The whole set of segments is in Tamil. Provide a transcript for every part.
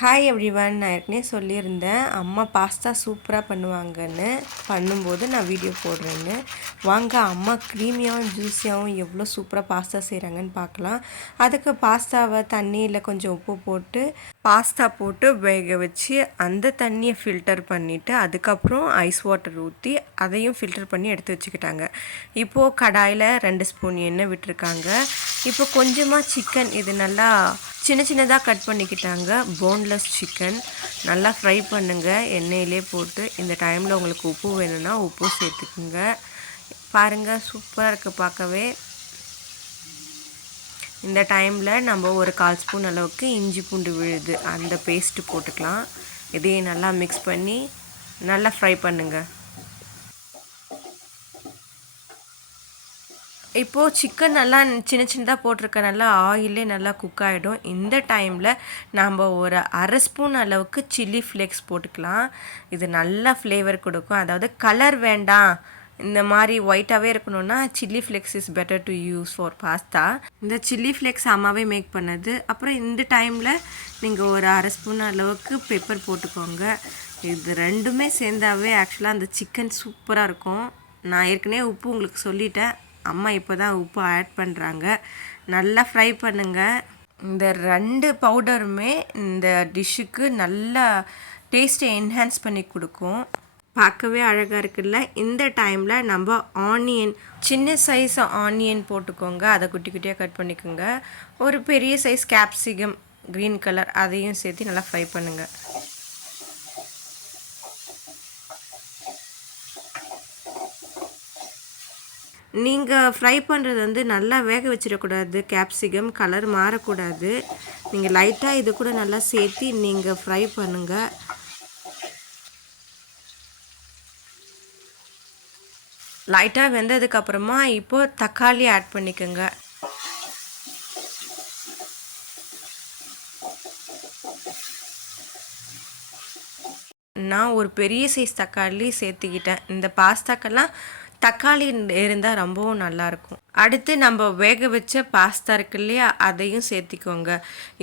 Hi everyone. நான் ஏற்கனவே சொல்லியிருந்தேன் அம்மா பாஸ்தா சூப்பராக பண்ணுவாங்கன்னு. பண்ணும்போது நான் வீடியோ போடுறேன்னு. வாங்க அம்மா க்ரீமியாகவும் ஜூஸியாகவும் எவ்வளோ சூப்பராக பாஸ்தா செய்கிறாங்கன்னு பார்க்கலாம். அதுக்கு பாஸ்தாவை தண்ணியில் கொஞ்சம் உப்பு போட்டு பாஸ்தா போட்டு வேக வச்சு அந்த தண்ணியை ஃபில்டர் பண்ணிவிட்டு அதுக்கப்புறம் ஐஸ் வாட்டர் ஊற்றி அதையும் ஃபில்டர் பண்ணி எடுத்து வச்சுக்கிட்டாங்க. இப்போது கடாயில் 2 ஸ்பூன் எண்ணெய் விட்டுருக்காங்க. இப்போ கொஞ்சமாக சிக்கன் இது நல்லா சின்ன சின்னதாக கட் பண்ணிக்கிட்டாங்க. போன்லெஸ் சிக்கன் நல்லா ஃப்ரை பண்ணுங்கள் எண்ணெயிலே போட்டு. இந்த டைமில் உங்களுக்கு உப்பு வேணும்னா உப்பு சேர்த்துக்குங்க. பாருங்கள் சூப்பராக இருக்குது பார்க்கவே. இந்த டைமில் நம்ம ஒரு 1/4 ஸ்பூன் அளவுக்கு இஞ்சி பூண்டு விழுது அந்த பேஸ்ட்டு போட்டுக்கலாம். இதையும் நல்லா மிக்ஸ் பண்ணி நல்லா ஃப்ரை பண்ணுங்கள். இப்போது சிக்கன் நல்லா சின்ன சின்னதாக போட்டிருக்க நல்லா ஆயிலே நல்லா குக் ஆகிடும். இந்த டைமில் நம்ம ஒரு 1/2 ஸ்பூன் அளவுக்கு சில்லி ஃப்ளேக்ஸ் போட்டுக்கலாம். இது நல்லா ஃப்ளேவர் கொடுக்கும். அதாவது கலர் வேண்டாம், இந்த மாதிரி ஒயிட்டாகவே இருக்கணும்னா chilli flakes is better to use for pasta. இந்த சில்லி ஃப்ளேக்ஸ் அம்மாவே மேக் பண்ணது. அப்புறம் இந்த டைமில் நீங்கள் ஒரு 1/2 ஸ்பூன் அளவுக்கு பெப்பர் போட்டுக்கோங்க. இது ரெண்டுமே சேர்ந்தாவே ஆக்சுவலாக அந்த சிக்கன் சூப்பராக இருக்கும். நான் ஏற்கனவே உப்பு உங்களுக்கு சொல்லிட்டேன். அம்மா இப்போ தான் உப்பு ஆட் பண்ணுறாங்க. நல்லா ஃப்ரை பண்ணுங்கள். இந்த 2 பவுடருமே இந்த டிஷ்ஷுக்கு நல்லா டேஸ்ட்டை என்ஹான்ஸ் பண்ணி கொடுக்கும். பார்க்கவே அழகாக இருக்குல்ல. இந்த டைமில் நம்ம ஆனியன் சின்ன சைஸ் ஆனியன் போட்டுக்கோங்க. அதை குட்டி குட்டியாக கட் பண்ணிக்கோங்க. ஒரு பெரிய சைஸ் கேப்சிகம் க்ரீன் கலர் அதையும் சேர்த்து நல்லா ஃப்ரை பண்ணுங்கள். நீங்கள் ஃப்ரை பண்ணுறது வந்து நல்லா வேக வச்சிடக்கூடாது. கேப்சிகம் கலர் மாறக்கூடாது. நீங்கள் லைட்டாக இது கூட நல்லா சேர்த்து நீங்கள் ஃப்ரை பண்ணுங்கள். லைட்டாக வெந்ததுக்கப்புறமா இப்போது தக்காளி ஆட் பண்ணிக்கோங்க. நான் ஒரு பெரிய சைஸ் தக்காளி சேர்த்துக்கிட்டேன். இந்த பாஸ்தாக்கெல்லாம் தக்காளி இருந்தால் ரொம்பவும் நல்லாயிருக்கும். அடுத்து நம்ம வேக வச்ச பாஸ்தா இருக்கு இல்லையா, அதையும் சேர்த்திக்கோங்க.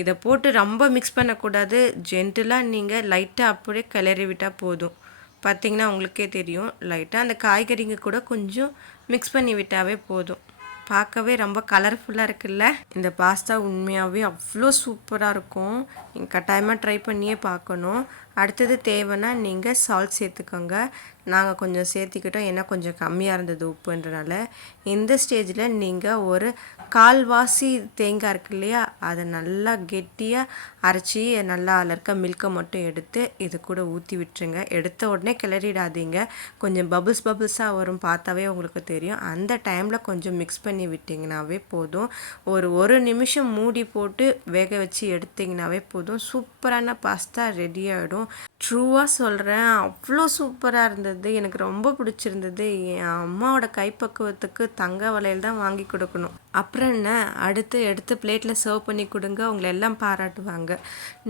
இதை போட்டு ரொம்ப மிக்ஸ் பண்ணக்கூடாது. ஜென்டிலாக நீங்கள் லைட்டாக அப்படியே கிளறி விட்டால் போதும். பார்த்திங்கன்னா உங்களுக்கே தெரியும். லைட்டாக அந்த காய்கறிங்க கூட கொஞ்சம் மிக்ஸ் பண்ணி விட்டாவே போதும். பார்க்கவே ரொம்ப கலர்ஃபுல்லாக இருக்குல்ல. இந்த பாஸ்தா உண்மையாகவே அவ்வளோ சூப்பராக இருக்கும். நீங்கள் கட்டாயமாக ட்ரை பண்ணியே பார்க்கணும். அடுத்தது தேவைன்னா நீங்கள் சால்ட் சேர்த்துக்கோங்க. நாங்கள் கொஞ்சம் சேர்த்திக்கிட்டோம், ஏன்னா கொஞ்சம் கம்மியாக இருந்தது உப்புன்றனால. இந்த ஸ்டேஜில் நீங்கள் ஒரு 1/4 தேங்காய் இருக்கு இல்லையா, அதை நல்லா கெட்டியாக அரைச்சி நல்லா அதில் இருக்க மில்கை மட்டும் எடுத்து இது கூட ஊற்றி விட்டுருங்க. எடுத்த உடனே கிளறிடாதீங்க. கொஞ்சம் பபுள்ஸாக வரும், பார்த்தாவே உங்களுக்கு தெரியும். அந்த டைமில் கொஞ்சம் மிக்ஸ் பண்ணி விட்டிங்கனாவே போதும். ஒரு நிமிஷம் மூடி போட்டு வேக வச்சு எடுத்திங்கனாவே போதும். சூப்பரான பாஸ்தா ரெடி ஆகிடும். ட்ரூவாக சொல்கிறேன், அவ்வளோ சூப்பராக இருந்தது. எனக்கு ரொம்ப பிடிச்சிருந்தது. என் அம்மாவோட கைப்பக்குவத்துக்கு தங்க வளையல் தான் வாங்கி கொடுக்கணும். அப்புறம் என்ன, அடுத்து எடுத்து பிளேட்டில் சர்வ் பண்ணி கொடுங்க, உங்களை எல்லாம் பாராட்டுவாங்க.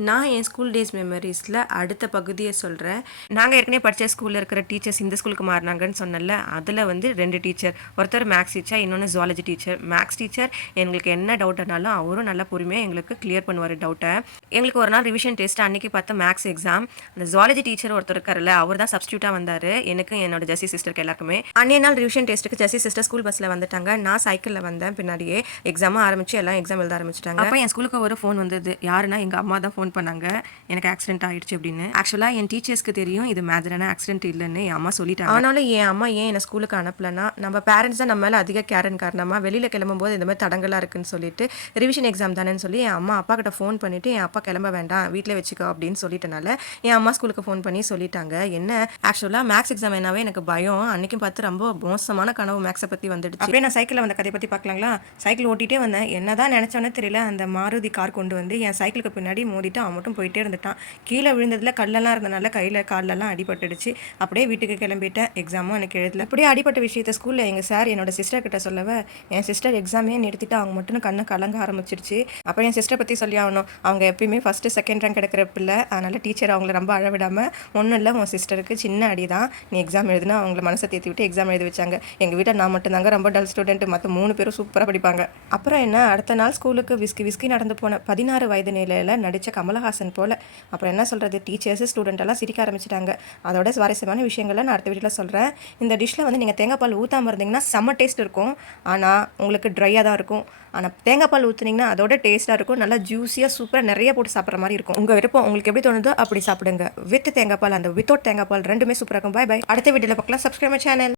நான் என் ஸ்கூல் டேஸ் மெமரிஸில் அடுத்த பகுதியை சொல்கிறேன். நாங்கள் ஏற்கனவே படித்த ஸ்கூலில் இருக்கிற டீச்சர்ஸ் இந்த ஸ்கூலுக்கு மாறினாங்கன்னு சொன்னல, அதில் வந்து 2 டீச்சர். ஒருத்தர் மேக்ஸ் டீச்சர், இன்னொன்று ஜுவாலஜி டீச்சர். மேக்ஸ் டீச்சர் எங்களுக்கு என்ன டவுட்னாலும் அவரும் நல்லா பொறுமையாக எங்களுக்கு கிளியர் பண்ணுவார் டவுட்டை. எங்களுக்கு ஒரு நாள் ரிவிஷன் டெஸ்ட் அன்றைக்கி பார்த்தா மேக்ஸ் எக்ஸாம். அந்த ஜுவாலஜி டீச்சர் ஒருத்தர் இருக்கார்ல, அவர் தான் சப்ஸ்டியூட்டாக வந்தார். எனக்கு என்னோட ஜெஸ்ஸி சிஸ்டருக்கு எல்லாருக்குமே. அன்றைய நாள் ரிவிஷன் டெஸ்ட்டுக்கு ஜெஸ்ஸி சிஸ்டர் ஸ்கூல் பஸ்ஸில் வந்துட்டாங்க. நான் சைக்கிளில் வந்தேன். பின்னாடியே எக்ஸாமாக ஆரம்பித்து எல்லாம் எக்ஸாம் எழுத ஆரம்பிச்சிட்டாங்க. அப்போ என் ஸ்கூலுக்கு ஒரு ஃபோன் வந்தது. யாருன்னா எங்கள் அம்மா தான் ஃபோன் பண்ணாங்க, எனக்கு ஆக்சிடென்ட் ஆகிடுச்சு அப்படின்னு. ஆக்சுவலாக என் டீச்சர்ஸ்க்கு தெரியும் இது மேஜரான ஆக்சிடென்ட் இல்லைன்னு என் அம்மா சொல்லிட்டாங்க. ஆனாலும் என் அம்மா ஏன் என்னை ஸ்கூலுக்கு அனுப்பலன்னா, நம்ம பேரண்ட்ஸ் தான் நம்ம மேலே அதிக கேரன் காரணமாக வெளியில் கிளம்பும்போது இந்த மாதிரி தடங்களாக இருக்குன்னு சொல்லிட்டு ரிவிஷன் எக்ஸாம் தானேன்னு சொல்லி என் அம்மா அப்பா கிட்ட ஃபோன் பண்ணிவிட்டு என் அப்பா கிளம்ப வேண்டாம் வீட்டில் வச்சுக்கோ அப்படின்னு சொல்லிட்டனால என் அம்மா ஸ்கூலுக்கு ஃபோன் பண்ணி சொல்லிட்டாங்க. என்ன ஆக்சுவலாக மேக்ஸ் எக்ஸாம் என்னாவே எனக்கு பயம். அன்றைக்கும் பார்த்து ரொம்ப மோசமான கனவு மேக்ஸை பற்றி வந்துடுச்சு. அப்படியே நான் சைக்கிளில் வந்த கதையை பற்றி பார்க்கலாங்களா. சைக்கிள் ஓட்டிகிட்டே வந்தேன். என்னதான் நினச்சோன்னே தெரியல, அந்த மாருதி கார் கொண்டு வந்து என் சைக்கிளுக்கு பின்னாடி மோதிட்டு அவன் மட்டும் போயிட்டே இருந்துட்டான். கீழே விழுந்ததில் கல்லெல்லாம் இருந்தனால கையில் காலெல்லாம் அடிபட்டுடுச்சு. அப்படியே வீட்டுக்கு கிளம்பிட்டேன். எக்ஸாமும் எனக்கு எழுதல. அப்படியே அடிப்பட்ட விஷயத்தை ஸ்கூலில் எங்கள் சார் என்னோட சிஸ்டர் கிட்ட சொல்லவே என் சிஸ்டர் எக்ஸாமே நிறுத்திட்டு அவங்க மட்டும் கண்ணை கலங்க ஆரம்பிச்சிருச்சு. அப்போ என் சிஸ்டர் பற்றி சொல்லி ஆகணும். அவங்க எப்பயுமே ஃபஸ்ட்டு செகண்ட் ரேங்க் எடுக்கிற பிள்ளை. அதனால் டீச்சர் அவங்கள ரொம்ப அழவிடாமல், ஒன்றும் இல்லை உன் சிஸ்டருக்கு சின்ன அடி தான், நீ எக்ஸாம் எழுதுனா அவங்கள மனசை தேற்றி விட்டு எக்ஸாம் எழுதி வச்சாங்க. எங்கள் வீட்டில் நான் மட்டும்தாங்க ரொம்ப டல் ஸ்டூடெண்ட். மற்ற 3 பேரும் சூப்பராக முடிப்பாங்க. அப்புறம் என்ன, அடுத்த நாள் ஸ்கூலுக்கு விஸ்கி நடந்து போன 16 வயது நிலையில் நடித்த கமலஹாசன் போல். அப்புறம் என்ன சொல்கிறது, டீச்சர்ஸு ஸ்டூடெண்ட் எல்லாம் சிரிக்க ஆரம்பிச்சிட்டாங்க. அதோட சுவாரஸ்யமான விஷயங்களை நான் அடுத்த வீடியோவில் சொல்கிறேன். இந்த டிஷ்ஷில் வந்து நீங்கள் தேங்காய் பால் ஊற்றாமல் இருந்தீங்கன்னா செம்ம டேஸ்ட் இருக்கும். ஆனால் உங்களுக்கு ட்ரையாக தான் இருக்கும். ஆனால் தேங்காய் பால் ஊற்றுனீங்கன்னா அதோட டேஸ்ட்டாக இருக்கும். நல்லா ஜூஸியாக சூப்பராக நிறைய போட்டு சாப்பிட்ற மாதிரி இருக்கும். உங்கள் விருப்பம், உங்களுக்கு எப்படி தோணுதோ அப்படி சாப்பிடுங்க. வித் தேங்காய் பால் அந்த வித்தவுட் தேங்காய் பால் ரெண்டுமே சூப்பராக இருக்கும். பை அடுத்த வீடியோவில் பார்க்கலாம். Subscribe my channel.